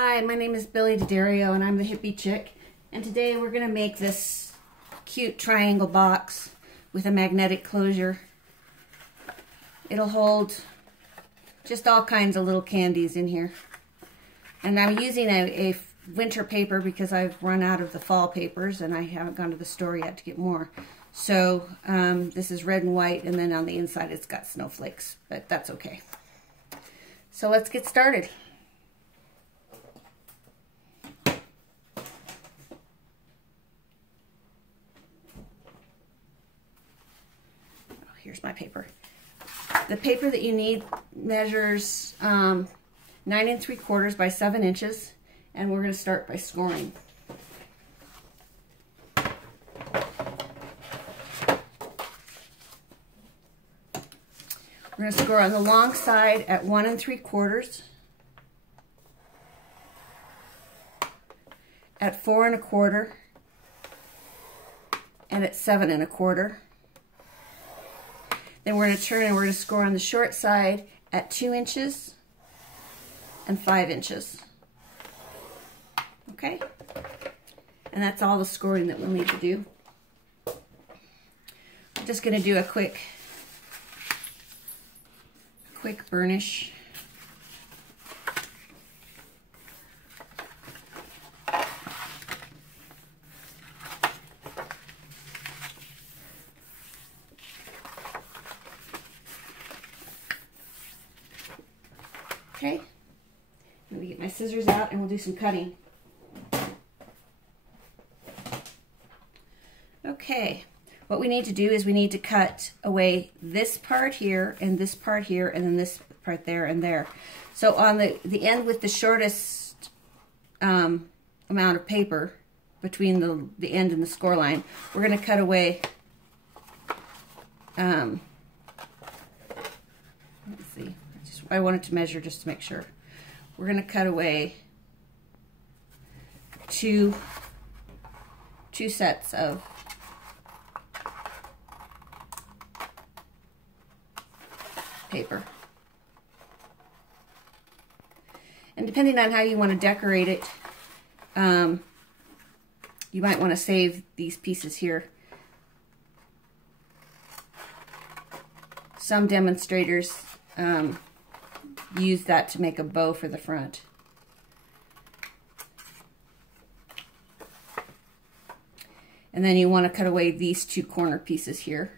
Hi, my name is Billy D'Addario and I'm the Hippie Chick, and today we're going to make this cute triangle box with a magnetic closure. It'll hold just all kinds of little candies in here. And I'm using a winter paper because I've run out of the fall papers and I haven't gone to the store yet to get more. So this is red and white, and then on the inside it's got snowflakes, but that's okay. So let's get started. Here's my paper. The paper that you need measures 9 3/4 by 7 inches, and we're going to start by scoring. We're going to score on the long side at 1 3/4, at 4 1/4, and at 7 1/4. Then we're going to turn and we're going to score on the short side at 2 inches and 5 inches. Okay? And that's all the scoring that we'll need to do. I'm just going to do a quick burnish. Okay, let me get my scissors out and we'll do some cutting. Okay, what we need to do is we need to cut away this part here, and this part here, and then this part there and there. So on the end with the shortest amount of paper between the end and the score line, we're going to cut away, let's see, I wanted to measure just to make sure. We're going to cut away two sets of paper. And depending on how you want to decorate it, you might want to save these pieces here. Some demonstrators use that to make a bow for the front. And then you want to cut away these two corner pieces here.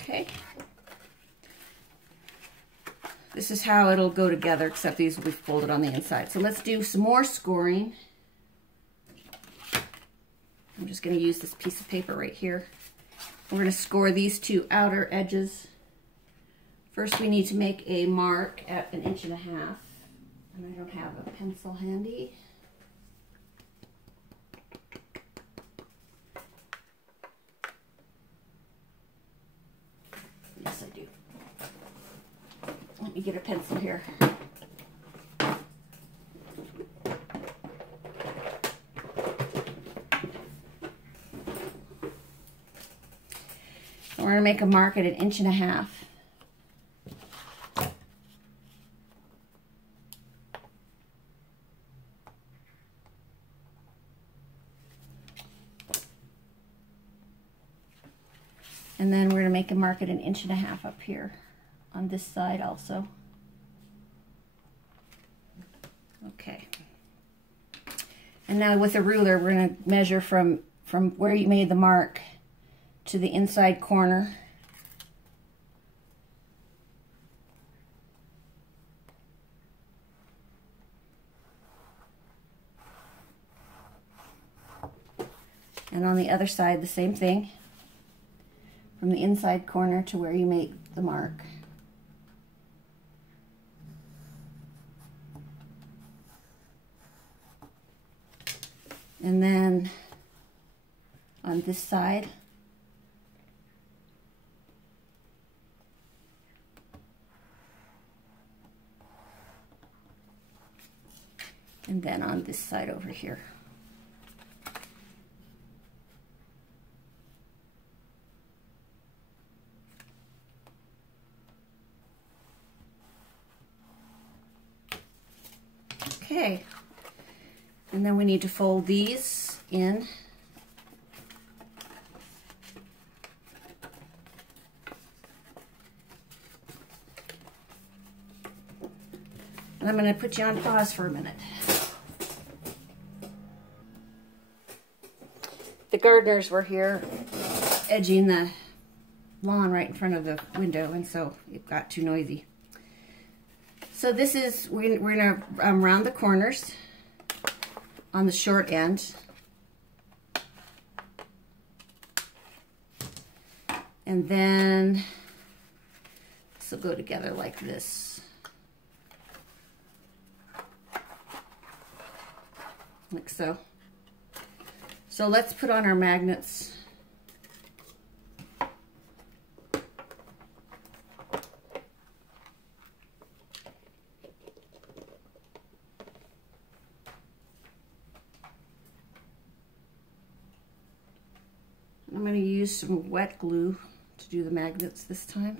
Okay, this is how it'll go together, except these will be folded on the inside. So let's do some more scoring. I'm just going to use this piece of paper right here. We're going to score these two outer edges. First we need to make a mark at 1.5 inches, and I don't have a pencil handy. Yes, I do. Let me get a pencil here. We're going to make a mark at 1.5 inches. And then we're going to make a mark at 1.5 inches up here on this side also. Okay. And now with a ruler, we're going to measure from where you made the mark to the inside corner. And on the other side, the same thing. From the inside corner to where you make the mark. And then on this side. And then on this side over here. Okay, and then we need to fold these in. And I'm going to put you on pause for a minute. The gardeners were here edging the lawn right in front of the window, and so it got too noisy. So this is, we're going to round the corners on the short end. And then this will go together like this. Like so. So let's put on our magnets. I'm going to use some wet glue to do the magnets this time.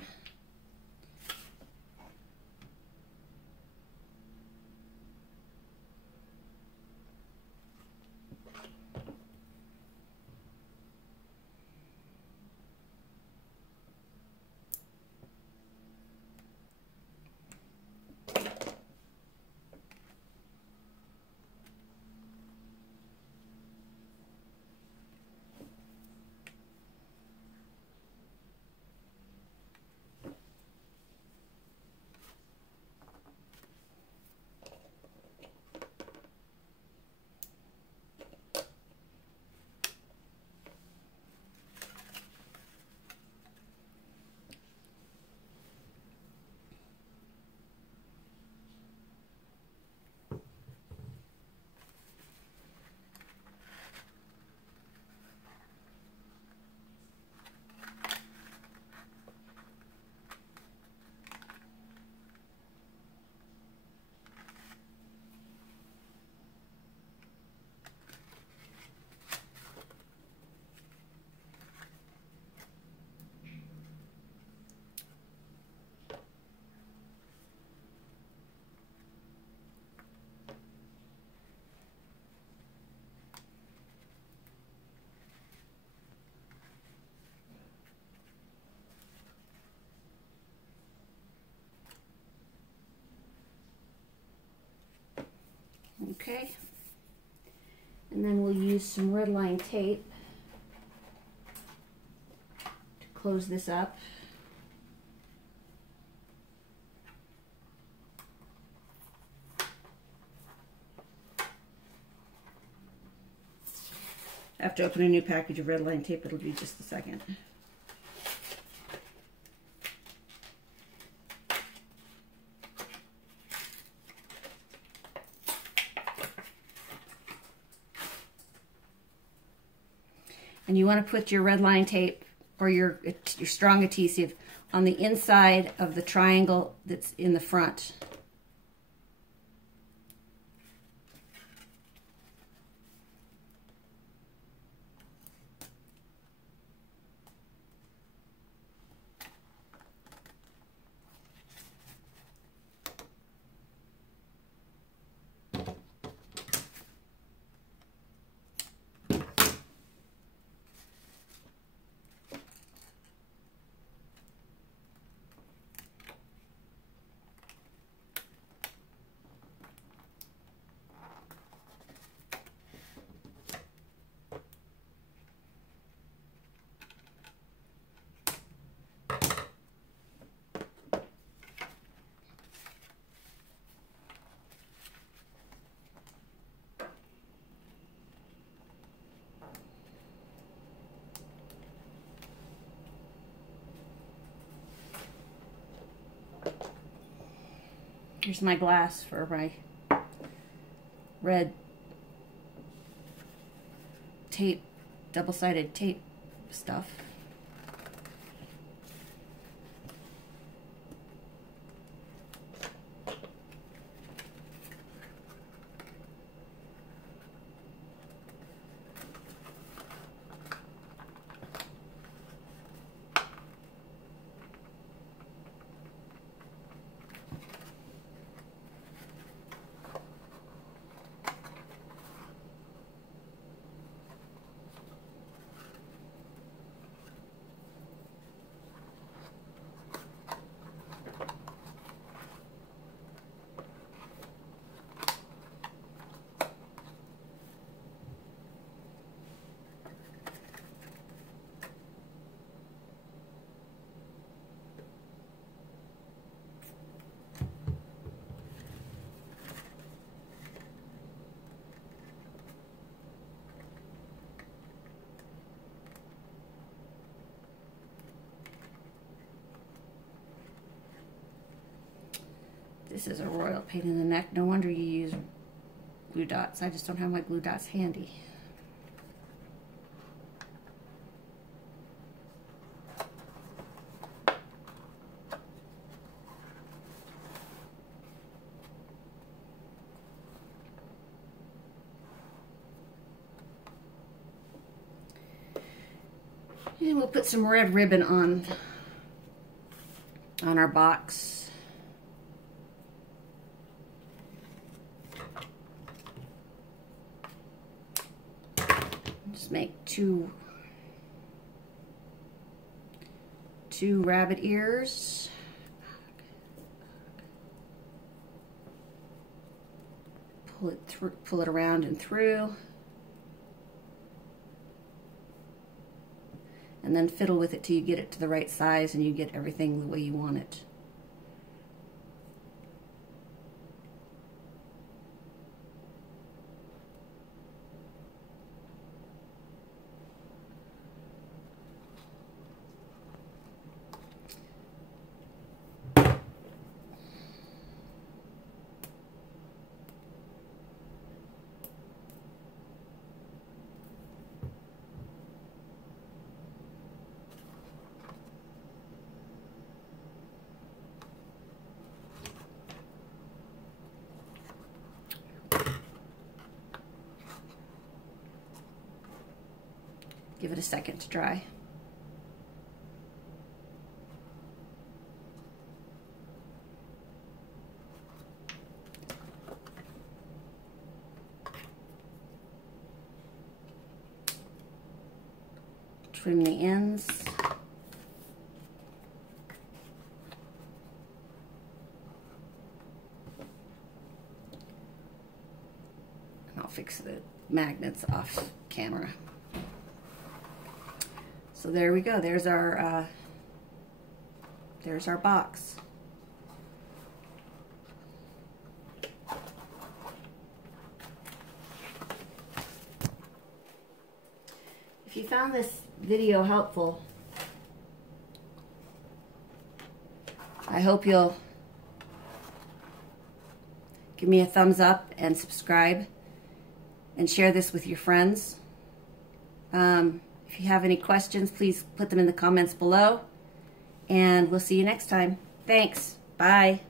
Okay, and then we'll use some red line tape to close this up. I have to open a new package of red line tape. It'll be just a second. And you want to put your red line tape or your strong adhesive on the inside of the triangle that's in the front. Here's my glass for my red tape double-sided tape stuff. This is a royal pain in the neck. No wonder you use glue dots. I just don't have my glue dots handy. And we'll put some red ribbon on our box. Just make two rabbit ears. Pull it around and through. And then fiddle with it till you get it to the right size and you get everything the way you want it. Give it a second to dry. Trim the ends. And I'll fix the magnets off camera. So there we go. There's our box. If you found this video helpful, I hope you'll give me a thumbs up and subscribe and share this with your friends. If you have any questions, please put them in the comments below, and we'll see you next time. Thanks. Bye.